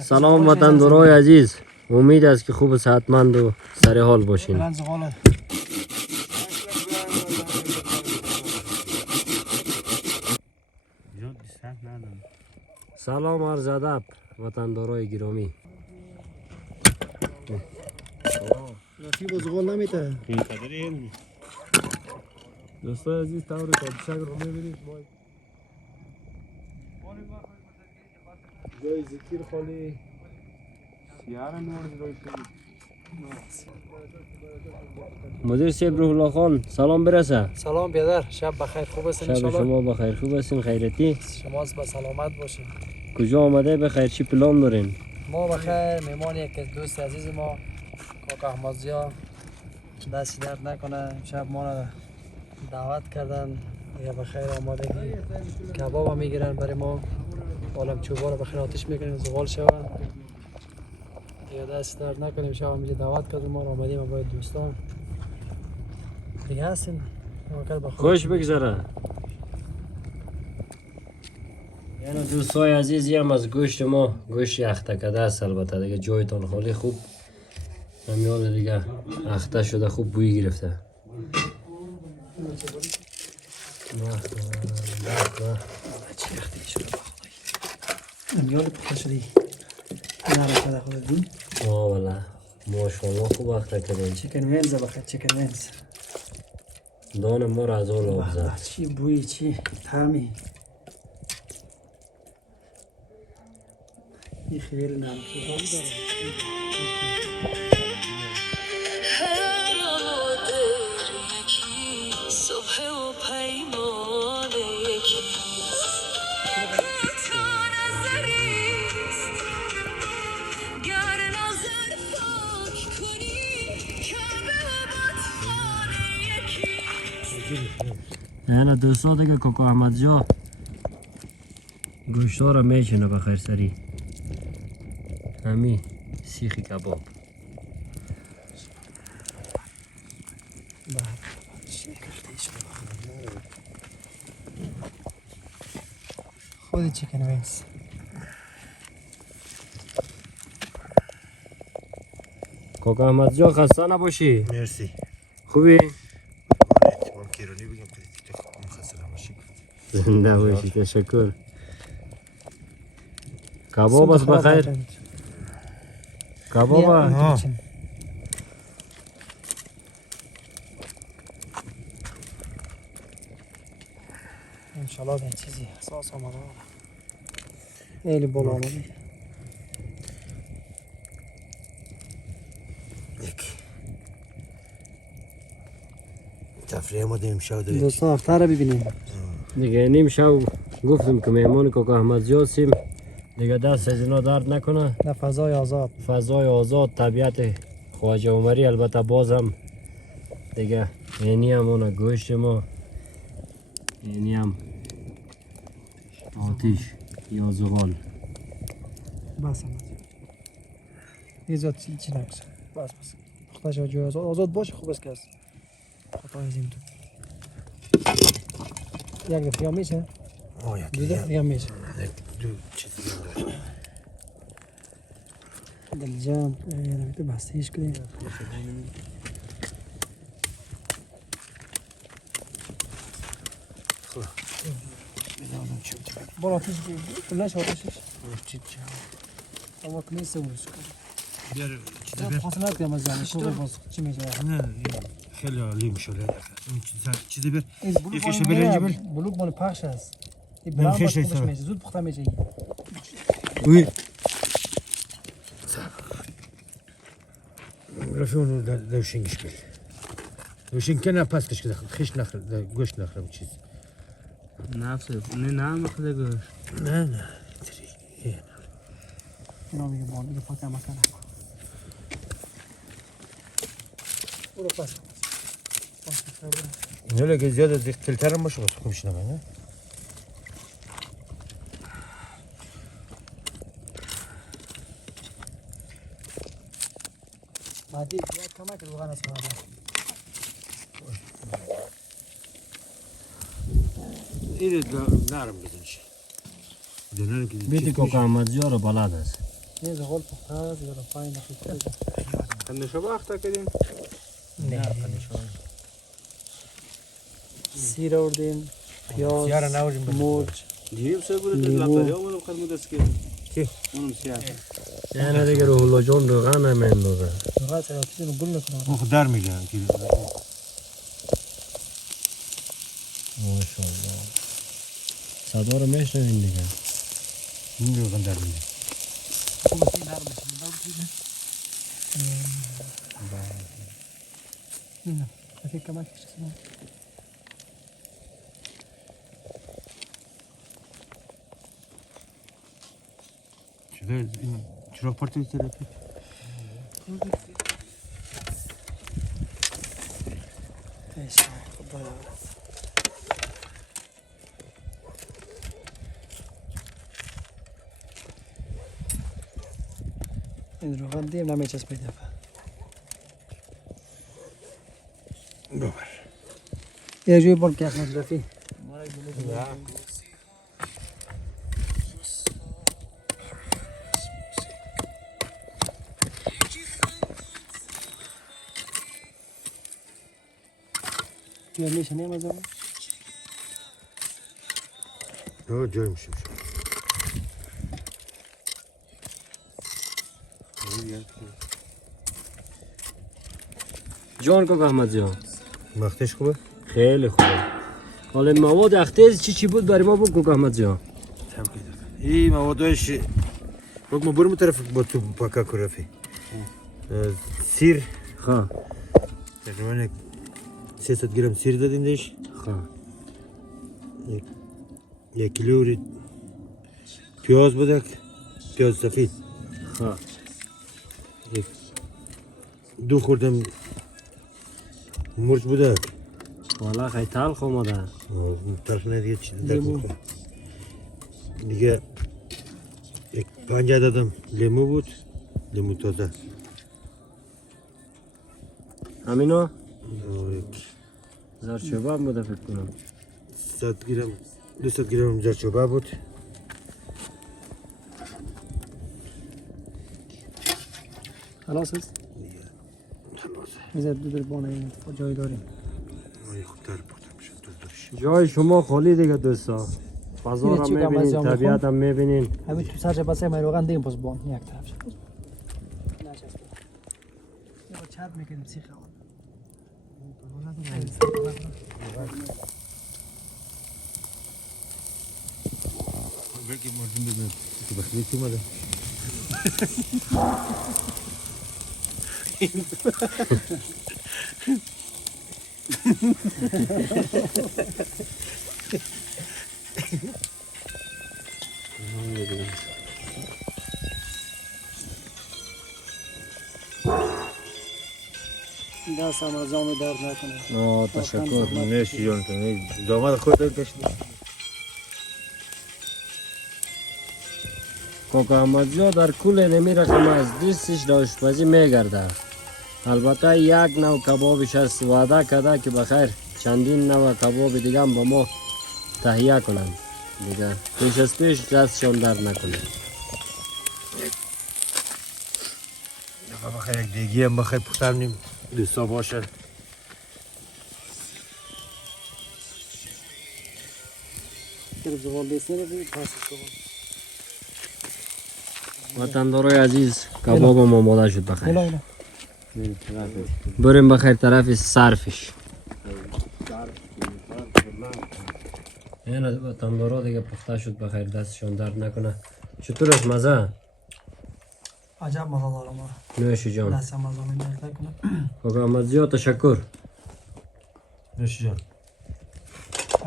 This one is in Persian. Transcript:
سلام وطندارای عزیز، امید است که خوب و صحتمند و سر حال باشین. سلام عرض ادب وطندارای گرامی. رفیق و زغال نمیته. دوستای عزیز طور پادشاه رو میبینید ما جای ذکر خالی مدیر صاحب روح الله خان سلام برسه. سلام بیادر، شب بخیر، خوب هستین؟ شب شما بخیر، خوب هستین؟ خیرتی؟ شما با سلامت باشین. کجا آمده بخیر؟ چی پلان دارین؟ ما بخیر، مهمان یک از دوست عزیز ما کاکا احمدزیا دست درد نکنه، شب ما را دعوت کردن یا بخیر آمادگی کباب میگیرن برای ما، عالم چوبا رو بخیر آتش میکنن زغال شوند یا دست درد نکنیم. شب همینجا دعوت کردن ما را آمدیم با دوستان دیگه هستین. خوش بگذره. یعنی دوستای عزیزی هم از گوشت ما گوشت اختکده است، البته دیگه جایتان خالی خوب نمیاد دیگه اخته شده، خوب بوی گرفته. چی اخته شده بخوایی نمیاد پخته شدی نره کده خود دی والا ماشاءالله خوب اخته کردن. چیکن وینز بخیر، چیکن وینز دان ما را از آل آب زد. چی بوی، چی طعمی. این خیلی نرم شده یعنی دوستا دیگه کاکا احمدزیا گوشتا را میشنه بخیر سری. همین سیخی کباب خودی چیکن وینز. کاکا احمدزیا خسته نباشی. مرسی. خوبی؟ احتمال کیرانی بگم که خسته نباشی. زنده باشی، تشکر. کباب است بخیر. کباب انشالله به چیزی اساس آمده خیلی بالا آمده. تفریح ما دیم شو داریم. دوستان افتر رو ببینیم دیگه نیم شو گفتم که مهمان کاکا احمدزیا هستیم دیگه، دست از اینا درد نکنه. در فضای آزاد، فضای آزاد، طبیعت خواجه عمری. البته باز هم دیگه اینی هم اون گوشت ما، اینی هم آتیش یا زغال. بس هم یه زاد چی نکشه. بس خودش جای آزاد باشه خوب است که از خطا از این تو یک دفعه میشه دیگه میشه دو چیزی داریم. دلجم تو بستهش کنیم. بالا آتیش کلش آتیشش اما کنیسه اونش بیار چیزی بیار. خواست نکنیم از یعنی خوبه باز چی میشه؟ نه خیلی عالی میشه. این چیزی بیار. این خیش برنجی بیار. بلوک مال پخش است. این نه، برام خیش خوبش نیست. میشه، زود پخته میشه. وی رفیقون دوشینگش بیار. دوشینگ که نه پس کش که خیش نخور گوشت نخورم چیز. نفسه نه مخده گوشت. نه اینا میگه بال میگه پاک مکان نکن. برو پس. اینو لگه زیاد دلترم باشه واسه خوبش نمونه. بعدی زیاد کمک روغن است ماده. این نرم بزنش دونه که بیتی کوکا احمدزیا رو بلد است. یه زغال پخته است یا پایین نخیده. خندشو وقتا کردین نه سیر آوردیم، پیاز، سیاره نواریم مرچ، جیم سه بود لیمو. لپتاری اونم خدمت است که کی؟ اونم سیاه یعنی دیگه روح جان روغن هم اندازه. فقط چیزی رو گل نکنم. اون خود در میگه ماشاءالله. صدا رو میشنوین دیگه. این روغن در میگه نه، اگه کمک کنم. شده این چرا پارتی طرفی این روغن دیم نمیچسبیده. ببر یه جوی بول که احمد رفی. بیا میشه نمیزم. نه جای میشه جان کوکا احمدزیا. وقتش خوبه خیلی خوبه. حالا مواد اختیز چی بود برای ما بود کوکا احمدزیا؟ این موادش بگم ما بریم طرف با تو پاکا کرفی سیر خواه. تقریبا 300 گرم سیر دادیم دیش خواه. 1 کیلو پیاز بوده پیاز سفید خواه. 2 خوردم مرچ بوده والا خیلی تلخ اومده. تلخ نه دیگه چیز دیگه 5 عددم لیمو بود لیمو تازه همینو؟ زرچوبه هم بوده فکر کنم. 100 گرم 200 گرم زرچوبه بود خلاص است. میذار دو در بانه این جای داریم. خوبتر بودم شد دورش جای شما خالی دیگه دوستا. فضا اینه را چی که میبینین، مزه هم طبیعت هم میبینین. همین تو سرچه بسه ما روغن دیم پس بان یک طرف شد. نچسبید. یه با چپ میکنیم سیخ آن. بلکه مردم بزن تو بخیلی تو مده دست هم از آمی درد نکنه. آه تشکر. مرسی جان تو زحمت خودت کشیدی کوکا احمدزیا در کل نمی رقم از دستش در آشپزی میگرده. البته یک نوع کبابش هست وعده کرده که بخیر چندین نوع کباب دیگه هم با ما تهیه کنند دیگه پیش از پیش دستشان در نکنه. بخیر یک دیگی هم بخیر پختر نیم دوستا باشه کرب زغال دیست نده پاسش کنم. وطندارای عزیز کباب هم آماده شد بخیر. اولا اولا. بریم بخیر طرف صرفش. این وطندارا دیگه پخته شد بخیر دستشان درد نکنه. چطورش مزه؟ عجب مزه دارم. نوش جان. دست هم از آمی درد نکنه. کوکا احمدزیا تشکر. نوش جان